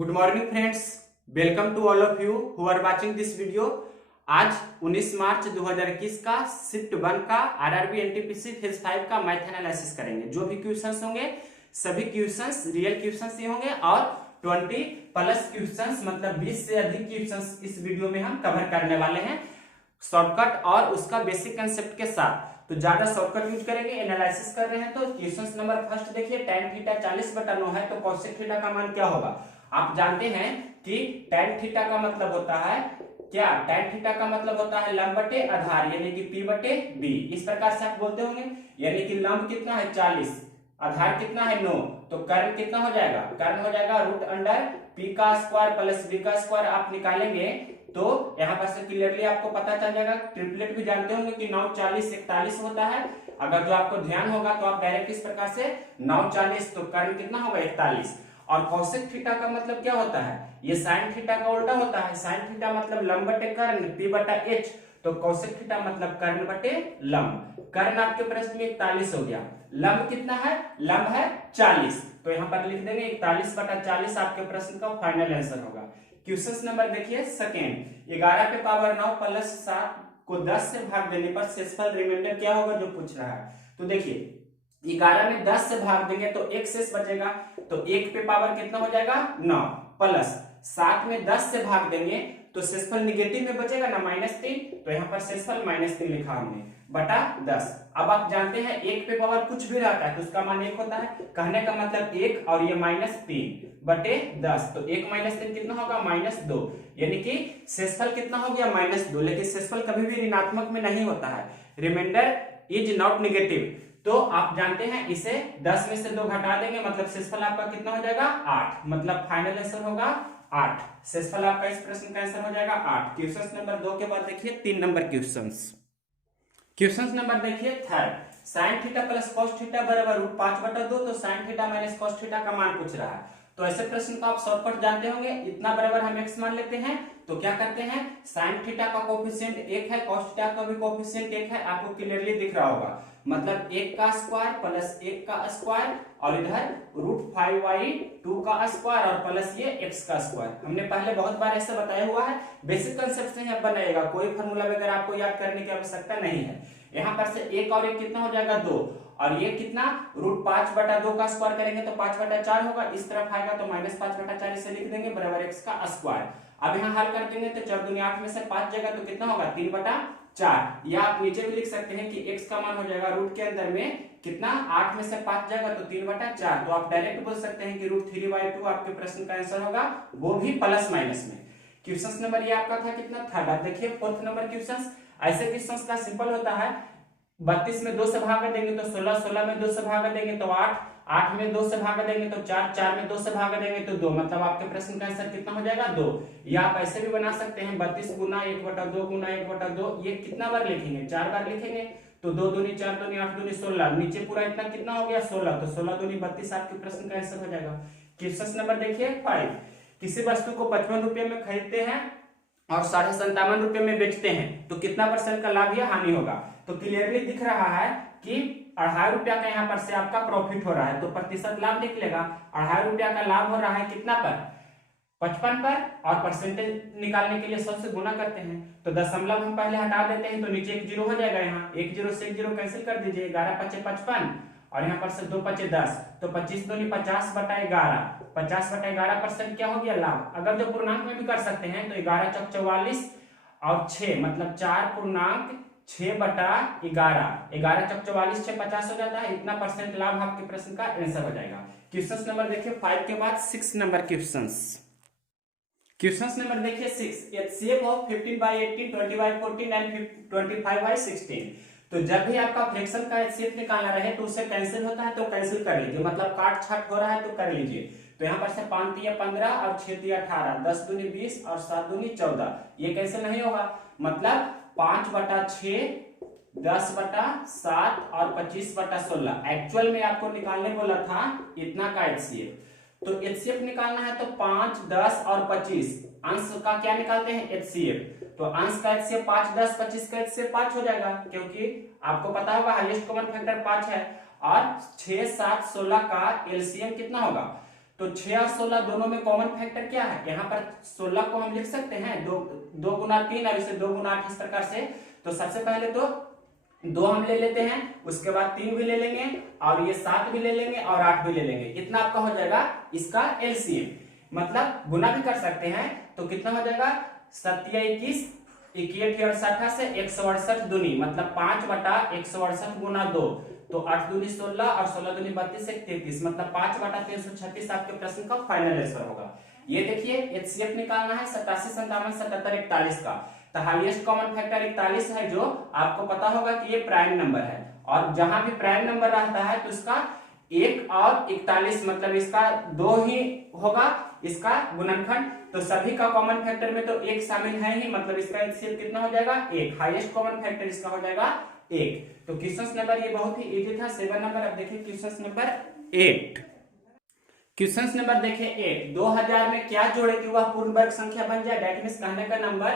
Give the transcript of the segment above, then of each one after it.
Good morning friends, welcome to all of you who are watching this video. आज 19 मार्च 2021 का shift 1 का RRB NTPC phase 5 का math analysis करेंगे। जो भी क्वेश्चंस होंगे सभी क्वेश्चंस रियल क्वेश्चंस ही होंगे और 20 प्लस क्वेश्चंस मतलब 20 से अधिक क्वेश्चंस इस वीडियो में हम कवर करने वाले हैं शॉर्टकट और उसका बेसिक कंसेप्ट के साथ। तो ज्यादा शॉर्टकट यूज करेंगे, एनालिसिस कर रहे हैं। तो क्वेश्चन नंबर फर्स्ट देखिए, tan थीटा 40/9 है तो cosec थीटा का मान क्या होगा। आप जानते हैं कि tan थीटा का मतलब होता है क्या, tan थीटा का मतलब होता है लंब बटे आधार यानी कि p/b। इस प्रकार से आप बोलते होंगे, यानी कि लंब कितना है 40, आधार कितना है 9, तो कर्ण कितना हो जाएगा, कर्ण हो जाएगा √p का स्क्वायर प्लस b का स्क्वायर। आप निकालेंगे तो यहाँ पर से क्लियरली आपको पता चल जाएगा। ट्रिपलेट भी जानते होंगे कि 9 40 41 होता है। अगर जो आपको ध्यान होगा तो आप डायरेक्ट इस प्रकार से 9 40 तो कर्ण कितना होगा 41। और कौशिक थीटा का मतलब क्या होता है, ये साइन थीटा का उल्टा होता है। साइन थीटा मतलब लंब बटे कर्ण p/h, तो कौशिक थीटा मतलब कर्ण बटे लंब। कर्ण आपके प्रश्न में 41 हो गया, लंब कितना है, लंब है 40, तो यहाँ पर लिख देंगे 41/40 आपके प्रश्न का फाइनल आंसर होगा। क्वेश्चन नंबर देखिए सेकेंड, 11 पे पावर 9 प्लस 7 को 10 से भाग देने पर शेषफल रिमाइंडर क्या होगा जो पूछ रहा है। तो देखिए 11 में 10 से भाग देंगे तो एक शेष बचेगा, तो 1 पे पावर कितना हो जाएगा 9 प्लस 7 में 10 से भाग देंगे तो शेषफल निगेटिव में बचेगा ना -3, तो यहाँ पर शेषफल -3 लिखा हमने बटा 10। अब आप जानते हैं 1 पे पावर कुछ भी रहता है तो उसका मान 1 होता है, कहने का मतलब 1 और ये -3/10, तो 1 -3 कितना होगा -2, यानी कि शेषफल कितना हो गया -2। लेकिन शेषफल कभी भी ऋणात्मक में नहीं होता है, रिमाइंडर इज नॉट नेगेटिव। तो आप जानते हैं इसे 10 में से 2 घटा देंगे मतलब शेषफल आपका कितना हो जाएगा 8, मतलब फाइनल आंसर होगा 8। शेषफल आपका इस प्रश्न का आंसर हो जाएगा 8। क्वेश्चन नंबर 2 के बाद देखिए 3 नंबर क्वेश्चन नंबर देखिए third, sin theta plus cos theta बराबर √5/2, तो sin theta minus cos theta का मान पूछ रहा है। तो ऐसे प्रश्न को आप शॉर्टकट जानते होंगे, इतना बराबर हम x मान लेते हैं तो क्या करते हैं, sin थीटा का कोफिशिएंट 1 है, cos थीटा का भी कोफिशिएंट 1 है, आपको क्लियरली दिख रहा होगा, मतलब 1 का स्क्वायर प्लस 1 का स्क्वायर और इधर √5y2 का स्क्वायर और प्लस ये x का स्क्वायर। हमने पहले बहुत बार ऐसे बताया हुआ है, बेसिक कंसेप्ट से ही बनाएगा, कोई फार्मूला वगैरह आपको याद करने की आवश्यकता नहीं है। यहाँ पर से 1 और 1 कितना हो जाएगा 2, और ये कितना √5/2 का स्क्वायर करेंगे तो 5/4 होगा, इस तरफ आएगा तो -5/4 इसे लिख देंगे बराबर x का स्क्वायर। अब यहाँ हल कर देंगे तो 4 दूनी 8 में से 5 जाएगा तो कितना होगा 3/4, या आप नीचे भी लिख सकते हैं कि x का मान हो जाएगा रूट के अंदर में कितना 8 में से 5 जाएगा तो 3/4, तो आप डायरेक्ट बोल सकते हैं कि √3/2 आपके प्रश्न का आंसर होगा, वो भी प्लस माइनस में। क्वेश्चन नंबर ये आपका था कितना थर्ड। अब देखिए फोर्थ नंबर क्वेश्चन। ऐसे क्वेश्चन का सिंपल होता है, 32 में 2 से भाग देंगे तो 16, 16 में 2 से भाग देंगे तो 8, 8 में 2 से भाग देंगे तो 4, 4 में 2 से भाग देंगे तो 2, मतलब आपके प्रश्न का आंसर कितना हो जाएगा 2। या आप ऐसे भी बना सकते हैं 32 गुना 1/2 गुना 1/2, ये कितना बार लिखेंगे 4 बार लिखेंगे तो 2 दूनी 4 दूनी 8 दूनी 16, नीचे पूरा इतना कितना हो गया 16, तो 16 दूनी 32 आपके प्रश्न का आंसर हो जाएगा। क्वेश्चन नंबर देखिए 5, किसी वस्तु को 55 रुपए में खरीदते हैं और 57.5 में बेचते हैं तो कितना % का लाभ या हानि होगा। तो क्लियरली दिख रहा है कि 2.5 रुपया का यहाँ पर से आपका प्रॉफिट हो रहा है, तो प्रतिशत लाभ निकलेगा। 2.5 रुपया का लाभ हो रहा है कितना पर 55 पर, और परसेंटेज निकालने के लिए 100 से गुना करते हैं, तो दशमलव हम पहले हटा देते हैं तो नीचे 1 जीरो हो जाएगा, यहाँ 1 जीरो से 1 जीरो कैंसिल कर दीजिए, 11×5 = 55 और यहाँ पर से 2×5 = 10, तो 25 दूनी 50/11, 50/11% क्या हो गया लाभ। अगर जो पूर्णांक में भी कर सकते हैं तो 11 × 44 और 6 मतलब 4.6/11, 11 × 44 6 50 हो जाता है, इतना % लाभ आपके प्रश्न का आंसर हो जाएगा। क्वेश्चन नंबर देखिए 5 के बाद 6 नंबर क्वेश्चन नंबर देखिए 6, HCF ऑफ 15/18, 20/14 एंड 25/16। तो जब भी आपका फ्रैक्शन का HCF निकालना रहे तो उससे कैंसिल होता है तो कैंसिल कर लीजिए, मतलब काट छाट हो रहा है तो कर लीजिए। तो यहाँ पर से 5 × 15 और 6 × 18, 10 दूनी 20 और 7 दूनी 14, ये कैंसिल नहीं होगा, मतलब 5/6, 10/7 और 25/16। एक्चुअल में आपको निकालने बोला था इतना का HCF, तो HCF निकालना है तो 5, 10 और 25, अंश का क्या निकालते हैं HCF, तो अंश का HCF 5, 10, 25 का HCF 5 हो जाएगा, क्योंकि आपको पता होगा हाईएस्ट कॉमन फैक्टर 5 है, और 6, 7, 16 का LCM कितना होगा, तो 6 और 16 दोनों में कॉमन फैक्टर क्या है, यहाँ पर 16 को हम लिख सकते हैं 2 गुना 3 और इसे 2 गुना 8 इस प्रकार से। तो सबसे पहले तो 2 हम ले लेते हैं, उसके बाद 3 भी ले लेंगे और ये 7 भी ले लेंगे और 8 भी ले लेंगे। इतना आपका हो जाएगा इसका एलसीएम, मतलब गुना भी कर सकते हैं। तो कितना हो जाएगा 7 या 21, 21 और 60 से 168 दूनी, मतलब 5/168 गुना 2, तो 8 दूनी 16 और 16 दूनी 32 से 33, मतलब 5/336 आपके प्रश्न का फाइनल आंसर होगा। ये देखिए एचसीएफ निकालना है 87, 57, 77, 41 का। तो हाईएस्ट कॉमन फैक्टर 41 है, जो आपको पता होगा कि ये प्राइम नंबर है, और जहां भी प्राइम नंबर रहता है तो इसका 1 और 41, मतलब इसका 2 ही होगा इसका गुणनखंड। तो सभी का कॉमन फैक्टर में तो 1 शामिल है ही, मतलब इसका एचसीएफ कितना हो जाएगा 1। हाईएस्ट कॉमन फैक्टर इसका हो जाएगा 1। तो क्वेश्चन नंबर ये बहुत ही इजी था 7 नंबर। अब देखिए क्वेश्चन नंबर 8। क्वेश्चन नंबर देखिए 8, 2000 में क्या जोड़े कि वह पूर्ण वर्ग संख्या बन जाए। दैट मींस कहने का नंबर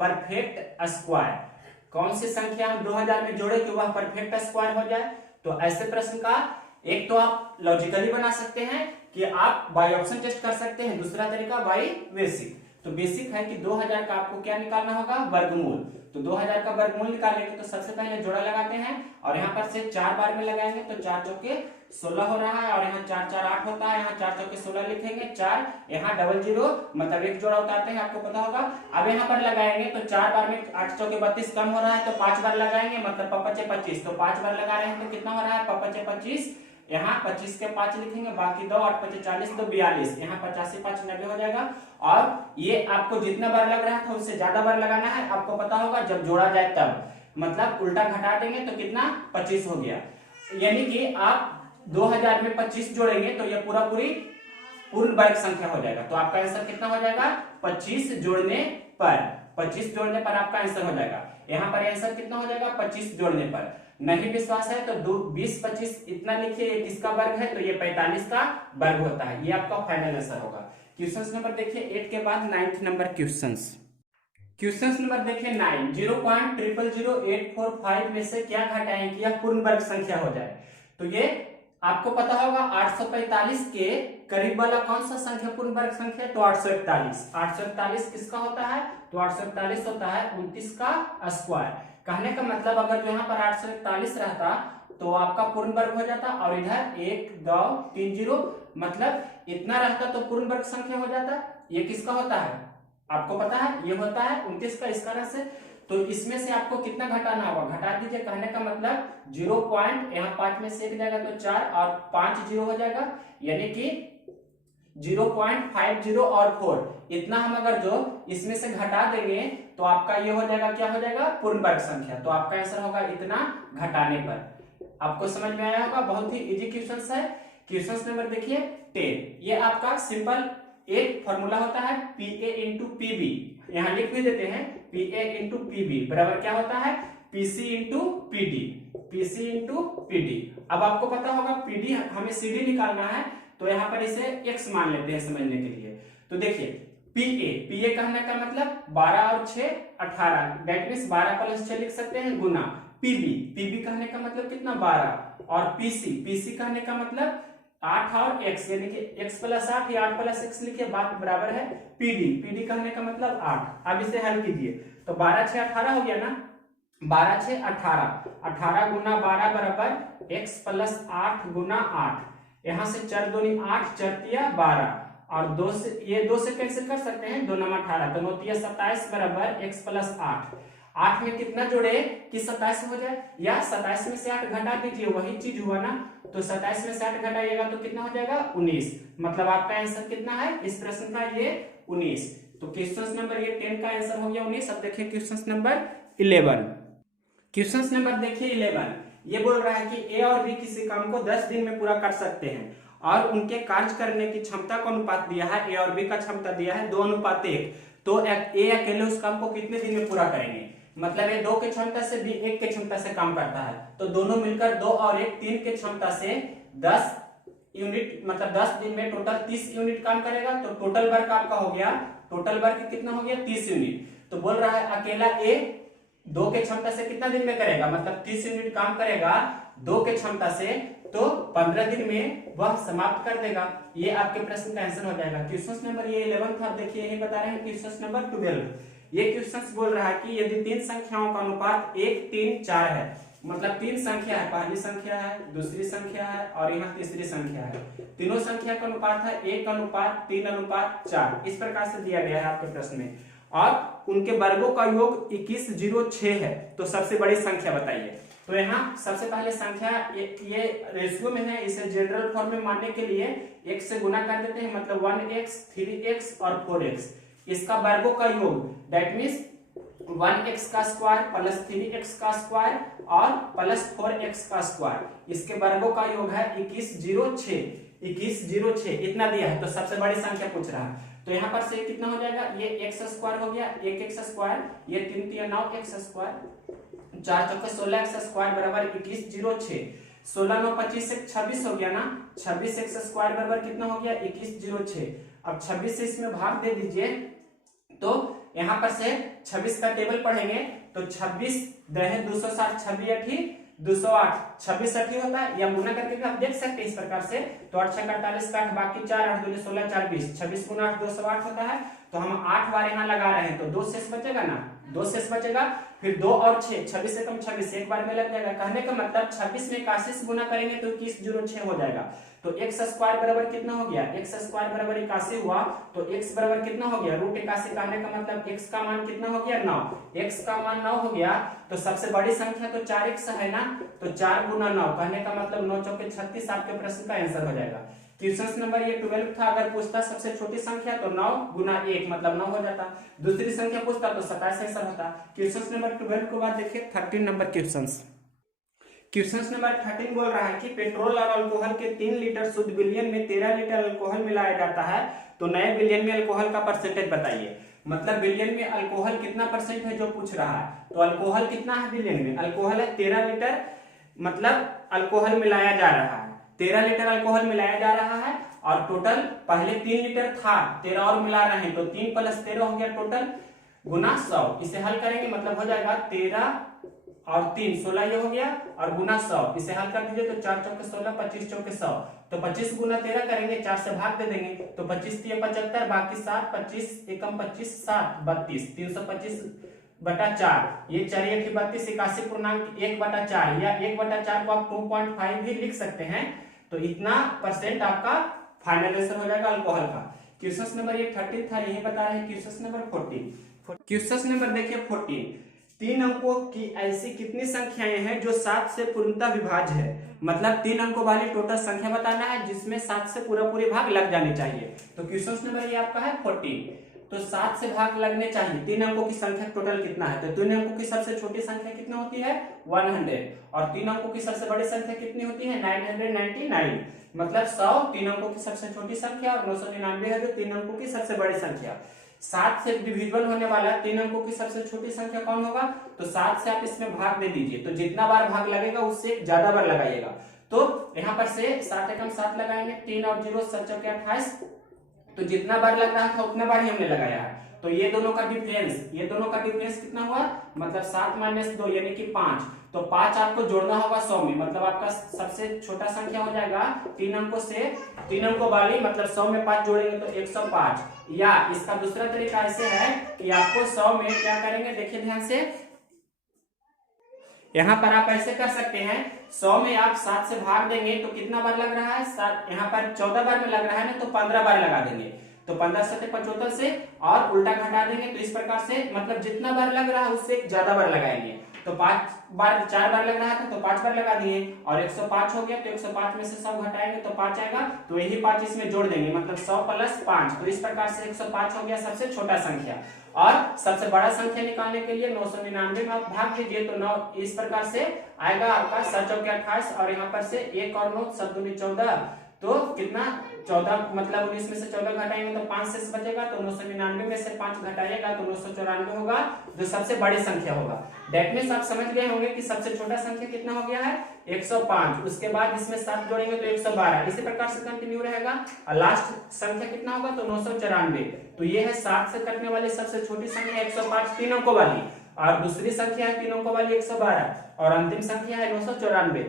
परफेक्ट स्क्वायर। कौन सी संख्या हम 2000 में जोड़े कि वह परफेक्ट स्क्वायर हो जाए। तो ऐसे प्रश्न का एक तो आप लॉजिकली बना सकते हैं कि आप बाय ऑप्शन टेस्ट कर सकते हैं, दूसरा तरीका बाय बेसिक। तो बेसिक है कि 2000 का आपको क्या निकालना होगा, वर्गमूल। तो 2000 का वर्गमूल निकालेंगे तो सबसे पहले जोड़ा लगाते हैं और यहाँ पर से 4 बार में लगाएंगे तो 4 चौके 16 हो रहा है, और यहाँ 4 4 8 होता है, यहाँ 4 चौके 16 लिखेंगे, 4 यहाँ डबल 0 मतलब एक जोड़ा उतारते हैं, आपको पता होगा। अब यहाँ पर लगाएंगे तो 4 बार में 8 चौके 32 कम हो रहा है, तो 5 बार लगाएंगे, मतलब 5 5 25, तो 5 बार लगा रहे हैं तो कितना हो रहा है 5 5 25, यहाँ 25 के 5 लिखेंगे, बाकी 2 8 5 40, 2 42, यहाँ 85 5 90 हो जाएगा। और ये आपको जितना बार लग रहा था उससे ज्यादा बार लगाना है, आपको पता होगा जब जोड़ा जाए तब, मतलब उल्टा घटा देंगे तो कितना 25 हो गया। यानी कि आप 2000 में 25 जोड़ेंगे तो ये पूर्ण वर्ग संख्या हो जाएगा। तो आपका आंसर कितना हो जाएगा 25 जोड़ने पर, 25 जोड़ने पर आपका आंसर हो जाएगा। यहाँ पर आंसर कितना हो जाएगा 25 जोड़ने पर। नहीं विश्वास है तो 20 25 इतना लिखिए, ये किसका वर्ग है तो ये 45 का वर्ग होता है। ये आपका फाइनल आंसर होगा। क्वेश्चन नंबर देखिए 8 के बाद 9th नंबर क्वेश्चन नंबर देखिए 9, 0.000845 में से क्या घटाएं कि यह पूर्ण वर्ग संख्या हो जाए। तो ये आपको पता होगा 845 के करीब वाला कौन सा संख्या पूर्ण वर्ग संख्या, तो 841। 841 किसका होता है, तो 841 होता है 29 का स्क्वायर। कहने का मतलब अगर जो यहाँ पर 841 रहता तो आपका पूर्ण वर्ग हो जाता, और इधर 1 2 3 0 मतलब इतना रहता तो पूर्ण वर्ग संख्या हो जाता। ये किसका होता है आपको पता है, ये होता है 29 का। इस कारण से तो इसमें से आपको कितना घटाना होगा, घटा दीजिए। कहने का मतलब 0 पॉइंट यहाँ 5 में से एक जाएगा तो 4 और 5 0 हो जाएगा, यानी कि 0.50 और 4 इतना हम अगर जो इसमें से घटा देंगे तो आपका ये हो जाएगा, क्या हो जाएगा पूर्ण वर्ग संख्या। तो आपका आंसर होगा इतना घटाने पर। आपको समझ में आया होगा, बहुत ही इजी क्वेश्चन है। क्वेश्चन नंबर देखिए 10, ये आपका सिंपल एक फॉर्मूला होता है PA इंटू PB, यहाँ लिख भी देते हैं PA इंटू PB बराबर क्या होता है PC into PD, PC into PD। अब आपको पता होगा PD हमें CD निकालना है, तो यहाँ पर इसे x मान लेते हैं समझने के लिए। तो देखिए PA कहने का मतलब 12 और 6 18, दैट मींस 12 प्लस 6 लिख सकते हैं गुना PB कहने का मतलब कितना 12, और PC कहने का मतलब 8 और x, यानी कि x प्लस 8 या 8 प्लस x लिखिए, बात बराबर है PD कहने का मतलब 8। अब इसे हल कीजिए तो 12 6 18 हो गया ना, 12 6 18, 18 गुना 12 बराबर x प्लस 8 गुना 8, यहाँ से 4 दूनी 8 4 तिया 12, और 2 से ये 2 से कैंसिल कर सकते हैं, 2 9 18, तो 9 तिया 27 बराबर x प्लस 8। 8 में कितना जोड़े कि 27 हो जाए, या 27 में से 8 घटा दीजिए, वही चीज हुआ ना। तो 27 में से 8 घटाइएगा तो कितना हो जाएगा 19, मतलब आपका आंसर कितना है इस प्रश्न का, ये 19। तो क्वेश्चन नंबर ये 10 का आंसर हो गया 19। अब देखिए क्वेश्चन नंबर 11। क्वेश्चन नंबर देखिए 11, ये बोल रहा है कि ए और बी किसी काम को 10 दिन में पूरा कर सकते हैं, और उनके कार्य करने की क्षमता का अनुपात दिया है, ए और बी का क्षमता दिया है 2:1। तो ए अकेले उस काम को कितने दिन में पूरा करेंगे, मतलब ये 2 की क्षमता से बी 1 की क्षमता से काम करता है, तो दोनों मिलकर 2 और 1 3 की क्षमता से 10 यूनिट, मतलब 10 दिन में टोटल 30 यूनिट काम करेगा। तो टोटल वर्क आपका हो गया, टोटल वर्क कितना हो गया 30 यूनिट। तो बोल रहा है अकेला ए 2 के क्षमता से कितना दिन में करेगा, मतलब 30 यूनिट काम करेगा 2 के क्षमता से, तो 15 दिन में वह समाप्त कर देगा। ये आपके प्रश्न का आंसर हो जाएगा। क्वेश्चन नंबर ये 11 था, देखिए यही बता रहे हैं क्वेश्चन नंबर 12। ये क्वेश्चन बोल रहा है कि यदि तीन संख्याओं का अनुपात 1, 3, 4 है, मतलब तीन संख्या है, पहली संख्या है, दूसरी संख्या है और यहाँ तीसरी संख्या है, तीनों संख्या का अनुपात है 1:3:4, इस प्रकार से दिया गया है आपके प्रश्न में, और उनके वर्गों का योग 2106 है, तो सबसे बड़ी संख्या बताइए। तो यहाँ सबसे पहले संख्या ये रेशियो में है, इसे जनरल फॉर्म में मानने के लिए एक से गुना कर देते हैं, मतलब 1x, 3x और 4x, इसका वर्गों का योग दैट मीन्स 1x का स्क्वायर प्लस 3x का स्क्वायर और प्लस 4x का स्क्वायर, इसके वर्गों का योग है 2106 इतना दिया है। तो सबसे बड़ी संख्या पूछ रहा है, तो यहाँ पर से कितना हो जाएगा, ये x स्क्वायर हो गया, 1x स्क्वायर, ये 3 3 9x स्क्वायर, 4 चौके 16x स्क्वायर बराबर 2106, 16 9 25 से 26 हो गया ना, 26x स्क्वायर बराबर कितना हो गया 2106। अब 26 से इसमें भाग दे दीजिए, तो यहाँ पर से 26 का टेबल पढ़ेंगे तो 26 दहे 260, 26 अठी 208, 26 अठी होता है, या गुना करके भी आप देख सकते हैं इस प्रकार से। तो 8 6 48 का बाकी 4 8 2 16 4 20, 26 गुना 8 208 होता है। तो हम 8 बार यहाँ लगा रहे हैं, तो 2 शेष बचेगा ना, 2 शेष बचेगा, फिर 2 और 6, 26 से कम 26 एक बार में लग जाएगा। कहने का मतलब 26 में 81 से गुना करेंगे तो 2106 हो जाएगा। तो x स्क्वायर बराबर कितना हो गया, x स्क्वायर बराबर 81 हुआ, तो x बराबर कितना हो गया √81, कहने का मतलब x का मान कितना हो गया 9, x का मान 9 हो गया। तो सबसे बड़ी संख्या तो 4x है ना, तो 4 गुना 9, कहने का मतलब 9 चौके 36 आपके प्रश्न का आंसर हो जाएगा। क्वेश्चन नंबर ये 12 था, अगर पूछता सबसे छोटी संख्या तो 9 गुना 1 मतलब 9 हो जाता, दूसरी संख्या पूछता तो 27 आंसर होता। क्वेश्चन नंबर 12 के बाद देखिए 13 नंबर क्वेश्चन नंबर 13 बोल रहा है कि पेट्रोल और अल्कोहल के 3 लीटर शुद्ध विलयन में 13 लीटर अल्कोहल मिलाया जाता है, तो नए विलयन में अल्कोहल का परसेंटेज बताइए। मतलब विलयन में अल्कोहल कितना परसेंट है जो पूछ रहा है, तो अल्कोहल कितना है विलयन में, अल्कोहल है 13 लीटर, मतलब अल्कोहल मिलाया जा रहा है, 13 लीटर अल्कोहल मिलाया जा रहा है, और टोटल पहले 3 लीटर था, 13 और मिला रहे हैं, तो 3 + 13 हो गया टोटल गुना 100, इसे हल करेंगे मतलब हो जाएगा 13 और 3 16 ये हो गया, और गुना 100, इसे हल कर दीजिए तो 4 चौके 16, 25 चौके 100, तो 25 गुना 13 करेंगे, 4 से भाग दे देंगे, तो 25 3 75, बाकी 7, 25 एकम 25 7 32, 325/4, ये 4 8 32, 81.1/4, या 1/4 को आप 2.5 भी लिख सकते हैं। तो इतना परसेंट आपका फाइनल आंसर हो जाएगा अल्कोहल का। क्वेश्चन नंबर ये 13 था, यही बता रहे हैं क्वेश्चन नंबर 14। क्वेश्चन नंबर देखिए 14, 3 अंकों की ऐसी कितनी संख्याएं हैं जो 7 से पूर्णतः विभाज्य है, मतलब 3 अंकों वाली टोटल संख्या बताना है जिसमें 7 से पूरे भाग लग जाने चाहिए। तो क्वेश्चन नंबर ये आपका है 14, तो 7 से भाग लगने चाहिए, 3 अंकों की संख्या टोटल कितना है, तो 3 अंकों की सबसे छोटी संख्या कितना होती है 100, और 3 अंकों की सबसे बड़ी संख्या कितनी होती है 999, मतलब 100 3 अंकों की सबसे छोटी संख्या, और 999 है जो 3 अंकों की सबसे बड़ी संख्या। 7 से डिविजिबल होने वाला 3 अंकों की सबसे छोटी संख्या कौन होगा, तो 7 से आप इसमें भाग दे दीजिए, तो जितना बार भाग लगेगा उससे ज्यादा बार लगाइएगा। तो यहाँ पर से 7 एकम 7 लगाएंगे, 3 और 0 7 चौके 28, तो जितना बार लग रहा था उतना बार ही हमने लगाया है। तो ये दोनों का डिफरेंस कितना हुआ, मतलब 7 - 2 यानी कि 5, तो 5 आपको जोड़ना होगा 100 में, मतलब आपका सबसे छोटा संख्या हो जाएगा 3 अंकों से 3 अंकों वाली, मतलब 100 में 5 जोड़ेंगे तो 105। या इसका दूसरा तरीका ऐसे है कि आपको 100 में क्या करेंगे, देखिए ध्यान से, यहाँ पर आप ऐसे कर सकते हैं, 100 में आप 7 से भाग देंगे तो कितना बार लग रहा है 7, यहाँ पर 14 बार में लग रहा है ना, तो 15 बार लगा देंगे, तो 15 से 75 से और उल्टा घटा देंगे, तो इस प्रकार से मतलब जितना बार लग रहा है उससे ज्यादा बार लगाएंगे। तो 5 बार 4 बार लग रहा था तो 5 बार लगा दिए, और 105 हो गया, तो 105 में से 100 घटाएंगे तो 5 आएगा, तो यही 5 इसमें जोड़ देंगे, मतलब 100 + 5, तो इस प्रकार से 105 हो गया सबसे छोटा संख्या। और सबसे बड़ा संख्या निकालने के लिए 999 में आप भाग दीजिए, तो 9 इस प्रकार से आएगा आपका 7 चौके 28, और यहाँ पर से 1 और 9 7 दूनी 14, तो कितना 14, मतलब 19 में से 14 घटाएंगे तो 5 शेष बचेगा, तो 999 में से 5 घटाइएगा तो 994 होगा, जो सबसे बड़ी संख्या होगा। दैट मींस आप समझ गए होंगे कि सबसे छोटा संख्या कितना हो गया है 105, उसके बाद इसमें 7 जोड़ेंगे तो 112, इसी प्रकार से कंटिन्यू रहेगा, और लास्ट संख्या कितना होगा तो 994। तो ये है 7 से कटने वाली सबसे छोटी संख्या 105 3 अंकों वाली, और दूसरी संख्या है 3 अंकों वाली 112, और अंतिम संख्या है 994।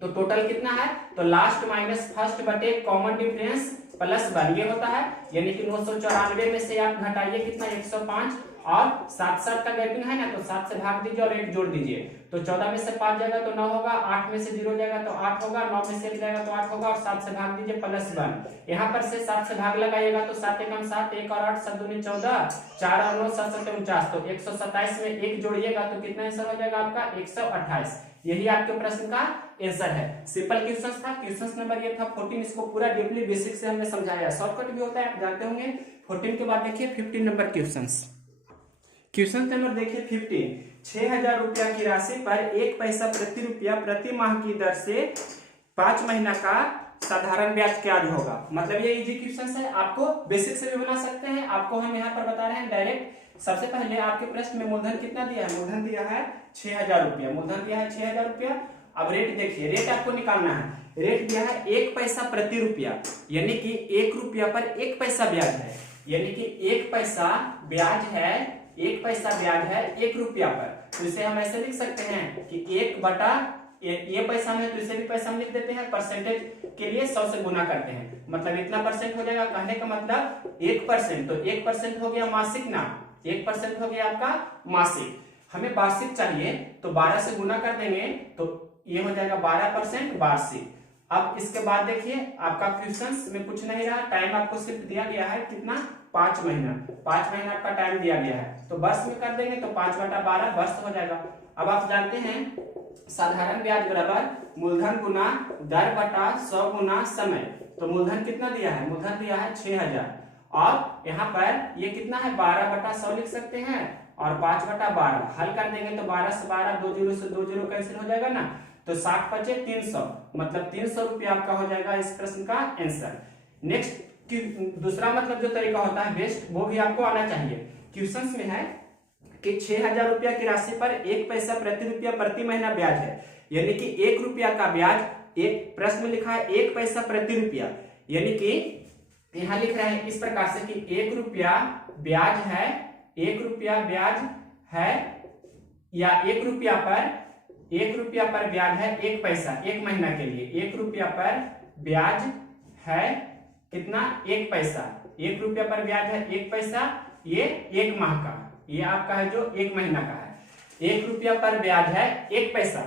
तो टोटल कितना है, तो लास्ट माइनस फर्स्ट बटे कॉमन डिफरेंस प्लस 1 ये होता है, यानी कि 994 में से आप घटाइए कितना 105 और 7 का गैपिंग है ना, तो 7 से भाग दीजिए और 1 जोड़ दीजिए, तो 14 में से 5 जाएगा तो 9 होगा, 8 में से 0 जाएगा तो 8 होगा, 9 में से 1 जाएगा तो 8 होगा और 7 से भाग दीजिए प्लस 1। यहाँ पर से 7 से भाग लगाइएगा तो 7 एकम 7, 1 और 8 7 दूनी 14, 4 और 9 7 7 49, तो 127 में 1 जोड़िएगा तो कितना आंसर हो जाएगा आपका 128। यही आपके प्रश्न का आंसर है। सिंपल क्वेश्चन था, क्वेश्चन नंबर ये था 14, इसको पूरा डीपली बेसिक से हमने समझाया, शॉर्टकट भी होता है आप जानते होंगे। 14 के बाद देखिए 15 नंबर क्वेश्चंस। क्वेश्चन नंबर देखिए 15, 6000 रुपया की राशि पर 1 पैसा प्रति रुपया प्रति माह की दर से 5 महीना का साधारण ब्याज क्या होगा। मतलब ये इजी क्वेश्चन है, आपको बेसिक से भी बना सकते हैं, आपको हम यहाँ पर बता रहे हैं डायरेक्ट। सबसे पहले आपके प्रश्न में मूलधन कितना दिया है, मूलधन दिया है 6000 रुपया, मूलधन दिया है 6000 रुपया। अब रेट देखिए, रेट आपको निकालना है, रेट दिया है 1 पैसा प्रति रुपया, यानी कि 1 रुपया पर 1 पैसा ब्याज है, यानी कि 1 पैसा ब्याज है, 1 पैसा ब्याज है 1 रुपया पर। तो इसे हम ऐसे लिख सकते हैं कि 1 बटा ये पैसा में, तो इसे भी पैसा में लिख देते हैं, परसेंटेज के लिए 100 से गुना करते हैं, मतलब इतना परसेंट हो जाएगा। कहने का मतलब 1%, तो 1% हो गया मासिक ना, 1% हो गया आपका मासिक। हमें वार्षिक चाहिए तो 12 से गुना कर देंगे तो ये हो जाएगा 12% वार्षिक। अब इसके बाद देखिए आपका क्वेश्चंस में कुछ नहीं रहा, टाइम आपको सिर्फ दिया गया है कितना 5 महीना, 5 महीना आपका टाइम दिया गया है, तो वर्ष में कर देंगे तो 5 बटा 12 वर्ष हो जाएगा। अब आप जानते हैं साधारण ब्याज बराबर मूलधन गुना दर बटा 100 गुना समय। तो मूलधन कितना दिया है, मूलधन दिया है 6000 और यहाँ पर ये कितना है 12 बटा 100 लिख सकते हैं और 5 बटा 12 हल कर देंगे तो 12 से 12 2 जीरो से 2 जीरो कैंसिल हो जाएगा ना, तो 60 बचे 300, मतलब 300 रुपया आपका हो जाएगा इस प्रश्न का आंसर। नेक्स्ट दूसरा मतलब जो तरीका होता है बेस्ट, वो भी आपको आना चाहिए। क्वेश्चंस में है कि 6000 रुपया की राशि पर 1 पैसा प्रति रुपया प्रति महीना ब्याज है, यानी कि 1 रुपया का ब्याज, एक प्रश्न में लिखा है 1 पैसा प्रति रुपया, यानी कि यहां लिख रहे हैं इस प्रकार से कि 1 रुपया ब्याज है, 1 रुपया ब्याज है, या 1 रुपया पर ब्याज है 1 पैसा 1 महीना के लिए, 1 रुपया पर ब्याज है कितना 1 पैसा, 1 रुपया पर ब्याज है 1 पैसा, ये 1 माह का, ये आपका है जो 1 महीना का है। 1 रुपया पर ब्याज है 1 पैसा,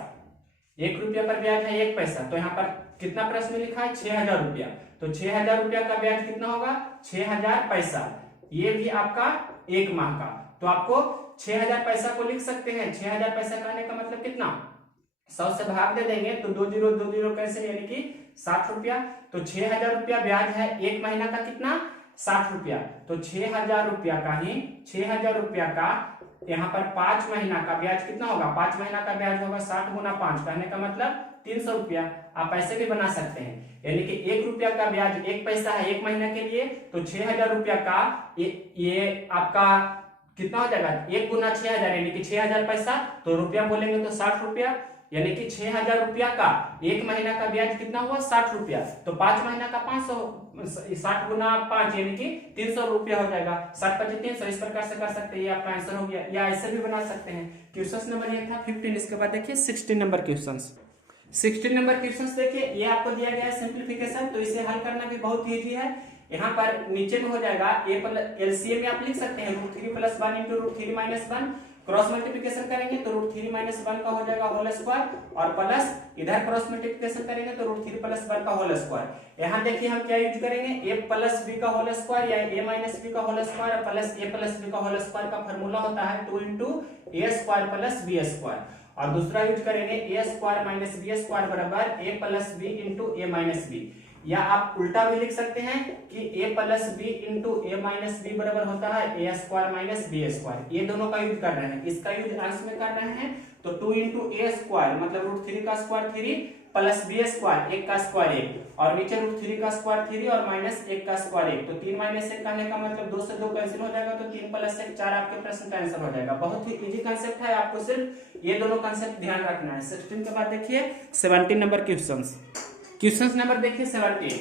1 रुपया पर ब्याज है 1 पैसा, तो यहाँ पर कितना प्रश्न में लिखा है 6000 रुपया, तो 6000 रुपया का ब्याज कितना होगा 6000 पैसा, ये भी आपका 1 माह का। तो आपको 6000 पैसा को लिख सकते हैं, 6000 पैसा कहने का मतलब कितना 100 से भाग दे देंगे तो 2 जीरो कैसे, यानी कि 60 रुपया। तो 6000 रुपया ब्याज है 1 महीना का कितना 60 रुपया, तो 6000 रुपया का ही 6000 रुपया का यहाँ पर 5 महीना का ब्याज कितना होगा, 5 महीना का ब्याज होगा 60 गुना 5, कहने का मतलब 300 रुपया। आप ऐसे भी बना सकते हैं, यानी कि 1 रुपया का ब्याज 1 पैसा है 1 महीने के लिए, तो 6000 रुपया का ये आपका कितना हो जाएगा 1 गुना 6000, यानी कि 6000 पैसा, तो रुपया बोलेंगे तो 60 रुपया, यानी कि 6000 रुपया का 1 महीना का ब्याज कितना हुआ 60 रुपया, तो 5 महीना का 500, 60 गुना 5 यानी कि 300 रुपया हो जाएगा, 60 पचे 300, इस प्रकार से कर सकते हैं, ये आपका आंसर हो गया। या ऐसे भी बना सकते हैं। क्वेश्चन नंबर ये था 15। इसके बाद देखिए 16 नंबर क्वेश्चन। 16 नंबर क्वेश्चन देखिए, ये आपको दिया गया है सिंप्लीफिकेशन, तो इसे हल करना भी बहुत ईजी है। यहाँ पर नीचे में हो जाएगा एलसीएम में आप लिख सकते हैं √3 + 1 × √3 - 1, क्रॉस मल्टीप्लिकेशन करेंगे तो √3 - 1 का हो जाएगा होल स्क्वायर, और प्लस इधर क्रॉस मल्टीप्लिकेशन करेंगे तो √3 + 1 का होल स्क्वायर। यहाँ देखिए हम क्या यूज करेंगे a + b का होल स्क्वायर, या a - b का whole square plus a + b का होल स्क्वायर का फार्मूला होता है 2 × a² + b², और दूसरा यूज करेंगे a² - b² बराबर a + b × a - b, या आप उल्टा भी लिख सकते हैं कि a + b × a - b बराबर होता है a² - b²। ये दोनों का यूज कर रहे हैं, इसका यूज अंश में कर रहे हैं, तो 2 × a² मतलब √3 का स्क्वायर 3 प्लस b², 1 का स्क्वायर 1, और नीचे √3 का स्क्वायर 3 और -1 का स्क्वायर 1, तो 3 - 1 कहने का मतलब 2 से 2 कैंसिल हो जाएगा, तो 3 + 1 4 आपके प्रश्न का आंसर हो जाएगा। बहुत ही इजी कांसेप्ट है, आपको सिर्फ ये दोनों कांसेप्ट ध्यान रखना है। 16 के बाद देखिए 17 नंबर क्वेश्चन। क्वेश्चन नंबर देखिए 17।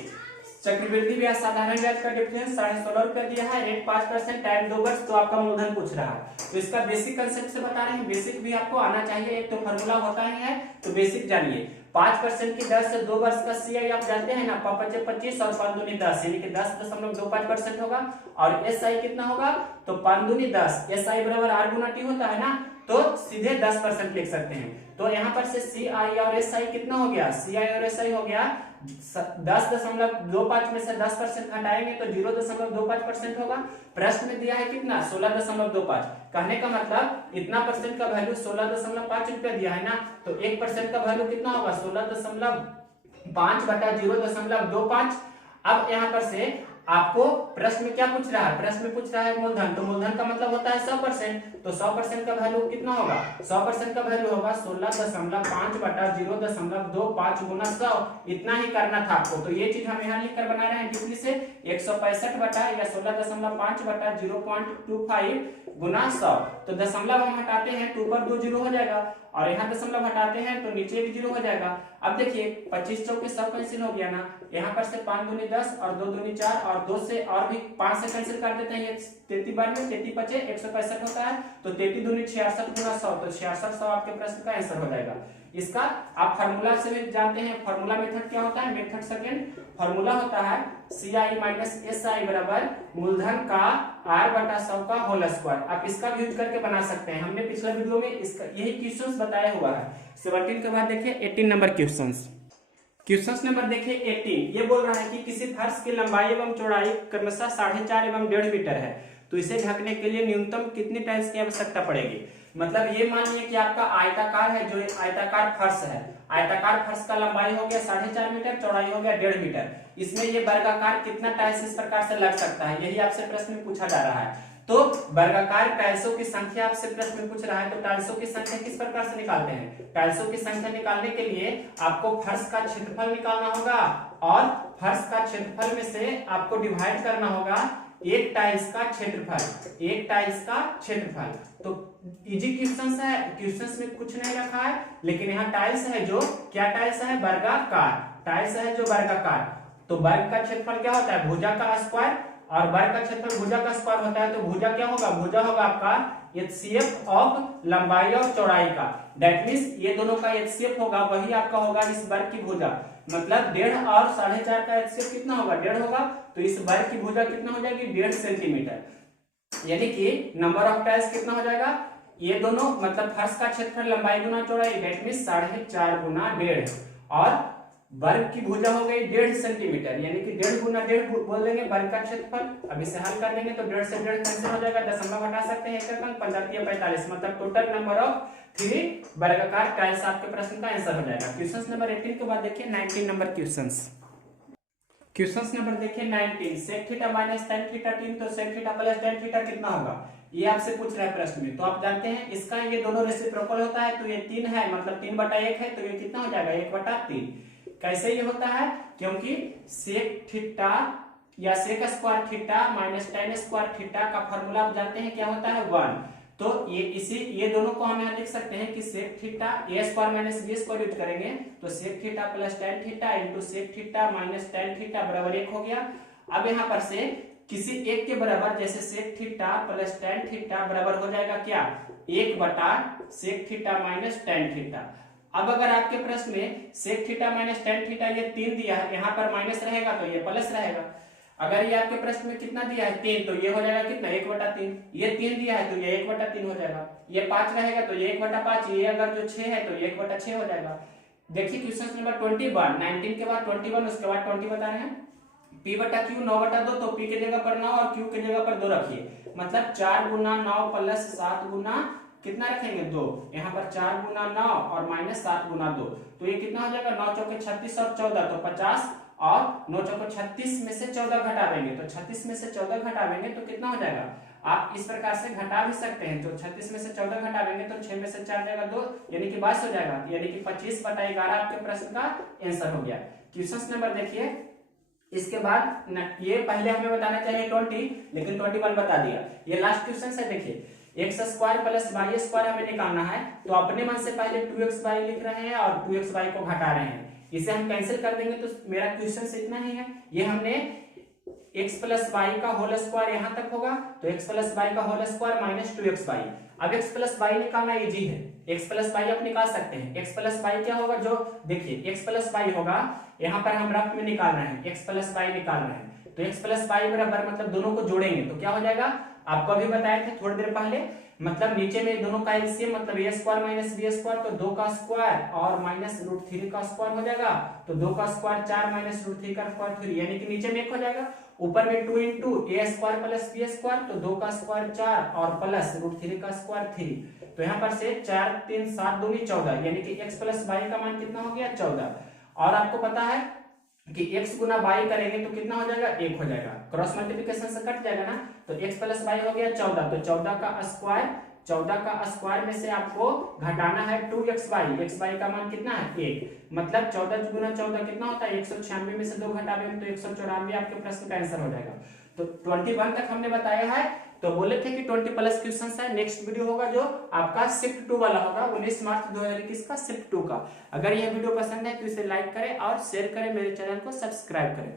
चक्रवृद्धि ब्याज साधारण ब्याज का डिफरेंस 16.5 रुपया दिया है, रेट 5%, टाइम 2 वर्ष, तो आपका मूलधन पूछ रहा है। तो इसका बेसिक कंसेप्ट से बता रहे हैं, बेसिक भी आपको आना चाहिए, एक तो फॉर्मूला होता ही है, तो बेसिक जानिए। 5% की दर से 2 वर्ष का सीआई आप जानते हैं ना, 5×5 = 25 और 5×2 = 10, यानी कि 10.25% होगा। और एसआई कितना होगा, तो 5×2 = 10, एसआई बराबर आर गुना टी होता है ना, तो सीधे 10% लिख सकते हैं। तो यहाँ पर से सीआई और एसआई कितना हो गया, सीआई और एसआई हो गया 10.25 में से 10% घटाएंगे तो 0.25% होगा। प्रश्न में दिया है कितना, 16.25। कहने का मतलब इतना परसेंट का वैल्यू 16.5 रुपया दिया है ना, तो 1% का वैल्यू कितना होगा, 16.5 बटा 0.25। अब यहाँ पर से आपको प्रश्न में क्या पूछ रहा है, प्रश्न में पूछ रहा है मूलधन, तो मूलधन का मतलब होता है 100%, तो 100% का वैल्यू कितना होगा, 100% का वैल्यू होगा 16.5 बटा 0.25 गुना 100। इतना ही करना था आपको, तो ये चीज हम यहाँ लिख कर बना रहे हैं डिग्री से 165 बटा या 16.5 बटा 0.25 गुना 100। तो दशमलव हम हटाते हैं, 2 पर 2 0 हो जाएगा, और यहाँ दशमलव हटाते हैं तो नीचे भी 0 हो जाएगा। अब देखिए 25 चौके 100 कैंसिल हो गया ना, यहाँ पर से 5×2 = 10 और 2×2 = 4 और 2 से और भी 5 से कैंसिल कर देते हैं, ये 33 बार में 33 बचे 165 होता है, तो 33×2 = 66 गुना 100, तो 6600 आपके प्रश्न का आंसर हो जाएगा। इसका आप फार्मूला से भी जानते हैं, फार्मूला मेथड क्या होता है, मेथड सेकंड फार्मूला होता है CI माइनस SI बराबर मूलधन का R बटा 100 का होल स्क्वायर। आप इसका भी यूज करके बना सकते हैं, हमने पिछले वीडियो में इसका यही क्वेश्चंस बताया हुआ है। 17 के बाद देखिए 18 नंबर क्वेश्चंस नंबर देखिए 18। ये बोल रहा है कि किसी फर्श की लंबाई एवं चौड़ाई क्रमशः 4.5 एवं 1.5 मीटर है, तो इसे ढकने के लिए न्यूनतम कितनी टाइल्स की आवश्यकता पड़ेगी। मतलब ये मान लीजिए कि आपका आयताकार है, जो आयताकार फर्श है, आयताकार फर्श का लंबाई हो गया 4.5 मीटर, चौड़ाई हो गया 1.5 मीटर, इसमें ये वर्गाकार कितना टाइल्स इस प्रकार से लग सकता है, यही आपसे प्रश्न में पूछा जा रहा है। तो वर्गाकार टाइल्सों की संख्या आपसे प्रश्न में पूछ रहा है, तो टाइल्सों की संख्या किस प्रकार से निकालते हैं, टाइल्सों की संख्या निकालने के लिए आपको फर्श का क्षेत्रफल निकालना होगा, और फर्श का क्षेत्रफल में से आपको डिवाइड करना होगा एक टाइल्स का क्षेत्रफल, एक टाइल्स का क्षेत्रफल। तो इजी क्वेश्चंस है, क्वेश्चंस में कुछ नहीं रखा है, लेकिन यहाँ टाइल्स है जो क्या टाइल्स है, वर्गाकार टाइल्स है जो वर्गाकार। तो वर्ग का क्षेत्रफल क्या होता है, भुजा का स्क्वायर, और वर्ग का क्षेत्रफल भुजा का स्क्वायर होता है, तो भुजा क्या होगा, भुजा होगा आपका HCF ऑफ लंबाई और चौड़ाई का। दैट मींस ये दोनों का HCF होगा, वही आपका होगा इस वर्ग की भुजा। मतलब 1.5 और 4.5 का HCF कितना होगा, 1.5 होगा, तो इस वर्ग की भुजा कितना हो जाएगी, 1.5 सेंटीमीटर, यानी कि नंबर ऑफ टाइल्स कितना हो जाएगा, ये दोनों मतलब फर्श का क्षेत्रफल लंबाई गुना चौड़ाई, दैट मींस 4.5 गुना 1.5, और वर्ग की भुजा हो गई 1.5 सेंटीमीटर, यानी कि 1.5 गुना 1.5 बोल देंगे वर्ग का क्षेत्रफल। अब इसे हल कर देंगे तो 1.5 से 1.5 कैंसिल हो जाएगा, दशमलव हटा सकते हैं, 1 अंक 15×3 = 45, मतलब टोटल नंबर ऑफ 3 वर्गाकार टाइल्स आपके प्रश्न का आंसर हो जाएगा। क्वेश्चन नंबर 18 के बाद देखिए 19 नंबर क्वेश्चंस नंबर देखिए 19। sec theta minus tan theta 3, तो sec theta plus tan theta कितना होगा, ये आपसे पूछ रहा है प्रश्न में। तो आप जानते हैं इसका ये दोनों रेसिप्रोकल होता है, तो ये 3 है, मतलब 3/1 है, तो ये कितना हो जाएगा, 1/3। कैसे ये होता है, क्योंकि sec थीटा या sec square theta minus tan square theta का फॉर्मूला आप जानते हैं क्या होता है, 1। तो ये दोनों को हम यहाँ लिख सकते हैं कि sec theta a square minus b square use करेंगे, तो sec theta plus tan theta into sec theta minus tan theta बराबर 1 हो गया। अब यहाँ पर से किसी एक के बराबर, जैसे sec theta plus tan theta बराबर हो जाएगा क्या, 1/sec theta minus tan theta. अब अगर आपके प्रश्न में sec theta minus tan theta ये 3 दिया है, यहाँ पर माइनस रहेगा तो ये प्लस रहेगा। अगर ये आपके प्रश्न में कितना दिया है 3, तो ये हो जाएगा कितना, 1/3। ये 3 दिया है तो ये 1/3 हो जाएगा। ये 5 रहेगा तो ये 1/5। ये अगर जो 6 है तो ये 1/6 हो जाएगा। देखिए क्वेश्चन नंबर 21, 19 के बाद 21, उसके बाद 20 बता रहे हैं। P/Q 9/2, तो P के जगह पर 9 और Q के जगह पर 2 रखिए, मतलब 4 गुना 9 प्लस 7 गुना कितना रखेंगे, 2। यहाँ पर 4 गुना 9 और माइनस 7 गुना 2, तो ये कितना हो जाएगा, 9 चौके 36 और 14, तो 50, और 9 चौके 36 में से 14 घटावेंगे, तो 36 में से 14 घटावेंगे तो कितना हो जाएगा। आप इस प्रकार से घटा भी सकते हैं, तो 36 में से 14 घटावेंगे तो 6 में से 4 जाएगा 2, यानी कि 22 हो जाएगा, यानी कि 25/11 आपके प्रश्न का आंसर हो गया। क्वेश्चन नंबर देखिए, इसके बाद ये पहले हमें बताना चाहिए 20, लेकिन 21 बता दिया। ये लास्ट क्वेश्चन है, देखिए x² प्लस y² हमें निकालना है, तो अपने मन से पहले 2xy लिख रहे हैं और 2xy को घटा रहे हैं। इसे हम कैंसिल कर देंगे तो मेरा क्वेश्चन इतना ही है। ये हमने x प्लस वाई का होल स्क्वायर यहां तक होगा, तो x प्लस वाई का whole square minus 2x Y. अब x प्लस वाई निकालना इजी है, x प्लस वाई आप निकाल सकते हैं। x प्लस वाई क्या होगा, जो देखिए x प्लस वाई होगा, यहाँ पर हम रफ में निकाल रहे हैं, x प्लस वाई निकाल रहे हैं, तो x प्लस वाई बराबर मतलब दोनों को जोड़ेंगे तो क्या हो जाएगा, आपको अभी बताए थे थोड़ी देर पहले, मतलब नीचे में दोनों का एलसीएम मतलब a square minus B square, तो 2 का स्क्वायर और माइनस रूट 3 का स्क्वायर हो जाएगा, तो 2 का स्क्वायर 4 माइनस रूट 3 का स्क्वायर 3, यानी कि नीचे में 1 हो जाएगा, ऊपर में 2 इंटू ए स्क्वायर प्लस बी स्क्वायर, तो 2 का स्क्वायर 4 और प्लस रूट 3 का स्क्वायर 3, तो यहाँ पर से 4 3 7 दूनी 14, यानी कि x प्लस वाई का मान कितना हो गया 14। और आपको पता है कि x गुना y करेंगे तो कितना हो जाएगा 1 हो जाएगा, क्रॉस मल्टीप्लिकेशन से कट जाएगा ना, तो x प्लस वाई हो गया 14, तो 14 का स्क्वायर में से आपको घटाना है 2xy का मान कितना है 1, मतलब 14 गुना 14 कितना होता है 196 में से 2 घटावेंगे तो 194 आपके प्रश्न का आंसर हो जाएगा। तो 21 तक हमने बताया है, तो बोले थे कि 20 प्लस क्वेश्चन है। नेक्स्ट वीडियो होगा जो आपका शिफ्ट 2 वाला होगा, 19 मार्च 2021 का शिफ्ट 2 का। अगर यह वीडियो पसंद है तो इसे लाइक करें और शेयर करें, मेरे चैनल को सब्सक्राइब करें।